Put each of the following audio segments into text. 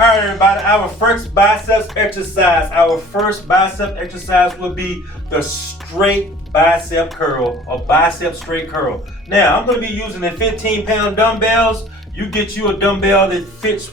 Alright everybody, our first biceps exercise. Our first bicep exercise will be the straight bicep curl or bicep straight curl. Now I'm going to be using the 15-pound dumbbells. You get you a dumbbell that fits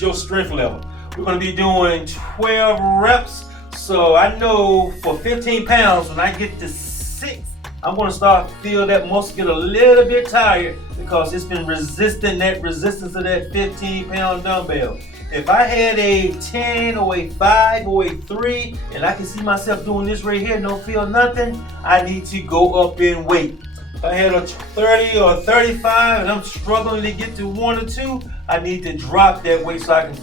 your strength level. We're going to be doing 12 reps. So I know for 15 pounds, when I get to 6, I'm going to start to feel that muscle get a little bit tired because it's been resisting that resistance of that 15-pound dumbbell. If I had a 10 or a 5 or a 3 and I can see myself doing this right here and don't feel nothing, I need to go up in weight. If I had a 30 or 35 and I'm struggling to get to 1 or 2, I need to drop that weight so I can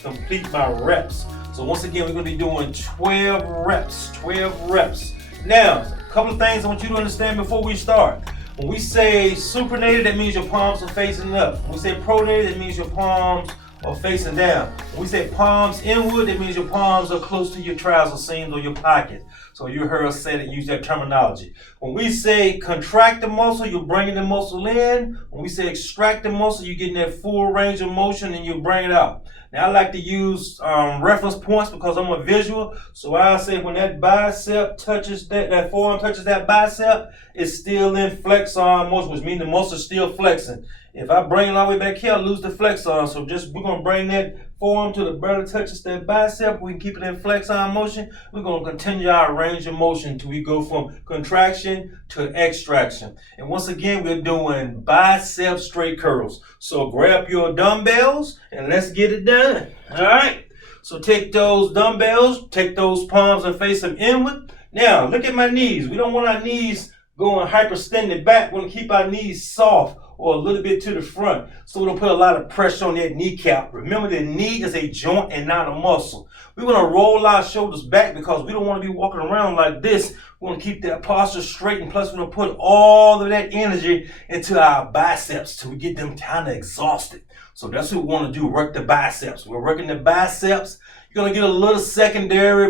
complete my reps. So once again, we're going to be doing 12 reps. Now, a couple of things I want you to understand before we start. When we say supinated, that means your palms are facing up. When we say pronated, that means your palms are facing down. When we say palms inward, that means your palms are close to your trouser seams or your pocket. So you heard us say that, use that terminology. When we say contract the muscle, you're bringing the muscle in. When we say extract the muscle, you're getting that full range of motion and you bring it out. Now I like to use reference points because I'm a visual. So I'll say when that bicep touches that forearm touches that bicep, it's still in flex arm motion, which means the muscle is still flexing. If I bring it all the way back here, I lose the flex arm. So we're gonna bring that forearm to the barely touches that bicep. We can keep it in flex arm motion. We're gonna continue our range of motion till we go from contraction to extraction. And once again, we're doing bicep straight curls. So grab your dumbbells and let's get it done. All right. So take those dumbbells, take those palms and face them inward. Now look at my knees. We don't want our knees going hyperextended back. We want to keep our knees soft or a little bit to the front, so we don't put a lot of pressure on that kneecap. Remember, the knee is a joint and not a muscle. We want to roll our shoulders back because we don't want to be walking around like this. We want to keep that posture straight, and plus we're going to put all of that energy into our biceps till we get them kind of exhausted. So that's what we want to do, work the biceps. We're working the biceps. You're going to get a little secondary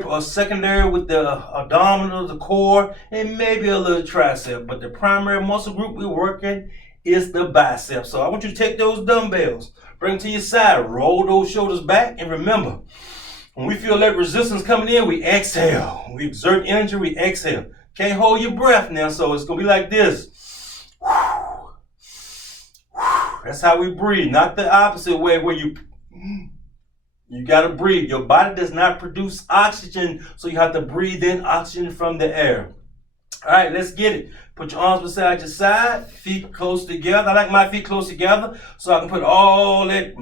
with the abdominal, the core, and maybe a little tricep. But the primary muscle group we're working is the biceps. So I want you to take those dumbbells, bring them to your side, roll those shoulders back, and remember, when we feel that resistance coming in, we exhale. When we exert energy, we exhale. Can't hold your breath now, so it's gonna be like this. That's how we breathe, not the opposite way where you gotta breathe. Your body does not produce oxygen, so you have to breathe in oxygen from the air. All right, let's get it. Put your arms beside your side, feet close together. I like my feet close together so I can put all that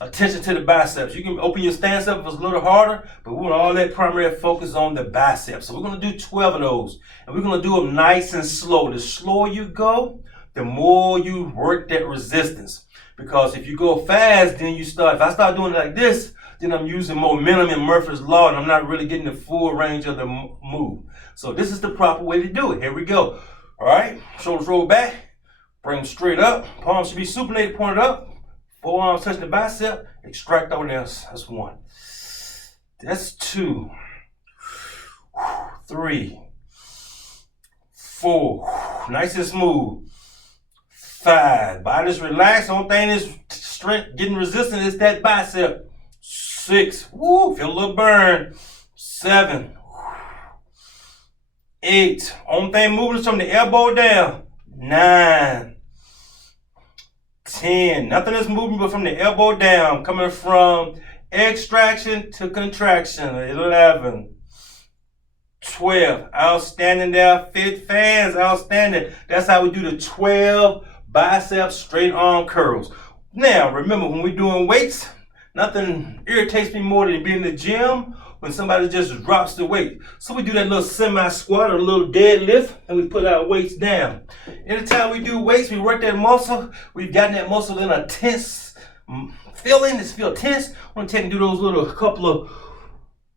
attention to the biceps. You can open your stance up if it's a little harder, but we want all that primary focus on the biceps. So we're going to do 12 of those, and we're going to do them nice and slow. The slower you go, the more you work that resistance. Because if you go fast, then if I start doing it like this, then I'm using momentum in Murphy's Law, and I'm not really getting the full range of the move. So this is the proper way to do it. Here we go. All right, shoulders roll back, bring them straight up. Palms should be supinated, pointed up. Forearms touching the bicep. Extract over there. That's 1. That's 2. 3. 4. Nice and smooth. 5. Body's relaxed. Only thing is strength getting resistance is that bicep. 6. Woo, feel a little burn. 7. 8. Only thing moving is from the elbow down. 9. 10. Nothing is moving but from the elbow down. Coming from extraction to contraction. 11. 12. Outstanding there. Fit fans. Outstanding. That's how we do the 12 bicep straight arm curls. Now, remember, when we're doing weights, nothing irritates me more than being in the gym when somebody just drops the weight. So we do that little semi-squat or a little deadlift, and we put our weights down. Anytime we do weights, we work that muscle. We've gotten that muscle in a tense feeling. It's feel tense. We're going to take and do those little couple of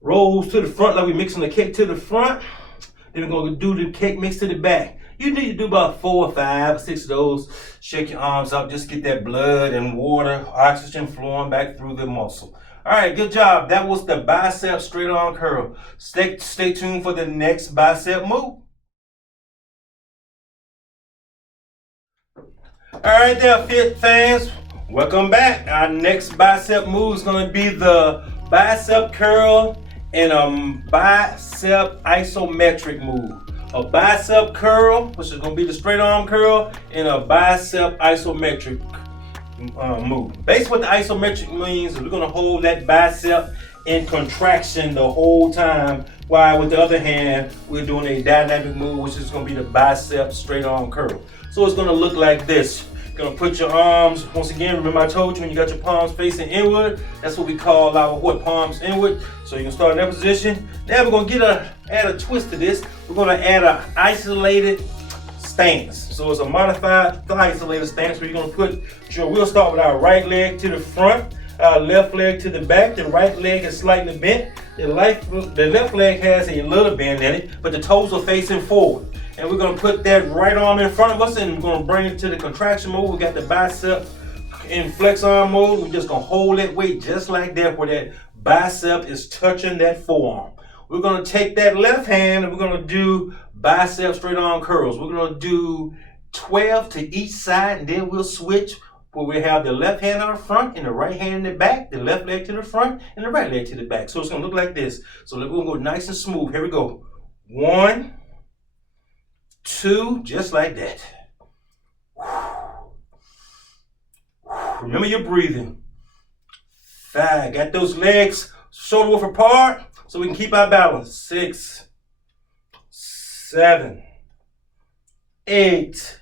rolls to the front like we're mixing the cake to the front. Then we're going to do the cake mix to the back. You need to do about 4 or 5 or 6 of those. Shake your arms out. Just get that blood and water, oxygen flowing back through the muscle. All right, good job. That was the bicep straight arm curl. Stay tuned for the next bicep move. All right, there, fit fans. Welcome back. Our next bicep move is going to be the bicep curl and a bicep isometric move. A bicep curl, which is going to be the straight arm curl, and a bicep isometric move. Basically what the isometric means is we're going to hold that bicep in contraction the whole time, while with the other hand we're doing a dynamic move, which is going to be the bicep straight arm curl. So it's going to look like this. You're going to put your arms, once again, remember I told you when you got your palms facing inward, that's what we call our palms inward. So you can start in that position. Now we're going to add a twist to this. We're going to add an isolated stance. So it's a modified isolated stance where you're going to put we'll start with our right leg to the front, our left leg to the back. The right leg is slightly bent. The left leg has a little bend in it, but the toes are facing forward. And we're going to put that right arm in front of us and we're going to bring it to the contraction mode. We got the bicep in flex arm mode. We're just going to hold that weight just like that where that bicep is touching that forearm. We're going to take that left hand and we're going to do bicep straight arm curls. We're going to do 12 to each side, and then we'll switch where we have the left hand on the front and the right hand in the back, the left leg to the front and the right leg to the back. So it's going to look like this. So we're going to go nice and smooth. Here we go. 1, 2, just like that. Remember your breathing. 5, got those legs shoulder width apart so we can keep our balance. 6, 7, 8,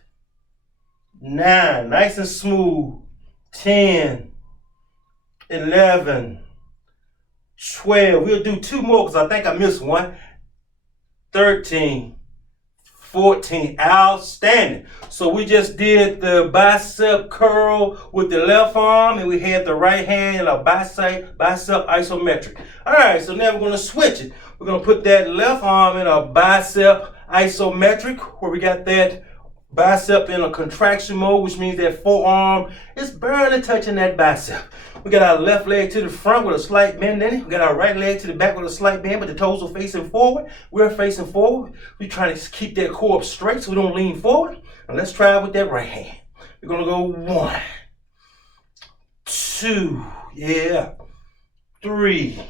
9, nice and smooth. 10, 11, 12. We'll do 2 more because I think I missed one. 13, 14, outstanding. So we just did the bicep curl with the left arm and we had the right hand in a bicep isometric. All right, so now we're going to switch it. We're going to put that left arm in a bicep isometric where we got that bicep in a contraction mode, which means that forearm is barely touching that bicep. We got our left leg to the front with a slight bend in it. We got our right leg to the back with a slight bend, but the toes are facing forward. We're facing forward. We're trying to keep that core up straight so we don't lean forward. And let's try it with that right hand. We're going to go 1, 2, 3,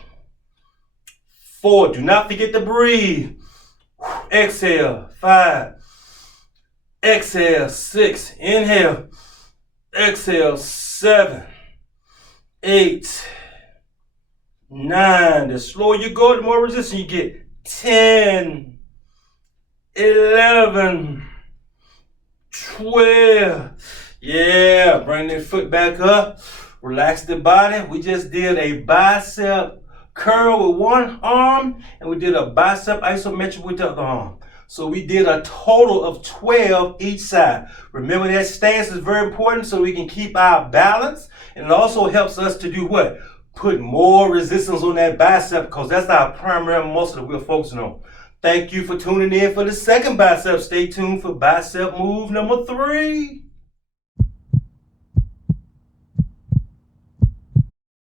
4. Do not forget to breathe. Exhale, 5. Exhale, 6. Inhale. Exhale, 7, 8, 9. The slower you go, the more resistance you get. 10, 11, 12. Yeah, bring that foot back up. Relax the body. We just did a bicep curl with one arm, and we did a bicep isometric with the other arm. So we did a total of 12 each side. Remember that stance is very important so we can keep our balance. And it also helps us to do what? Put more resistance on that bicep because that's our primary muscle that we're focusing on. Thank you for tuning in for the second bicep. Stay tuned for bicep move number 3.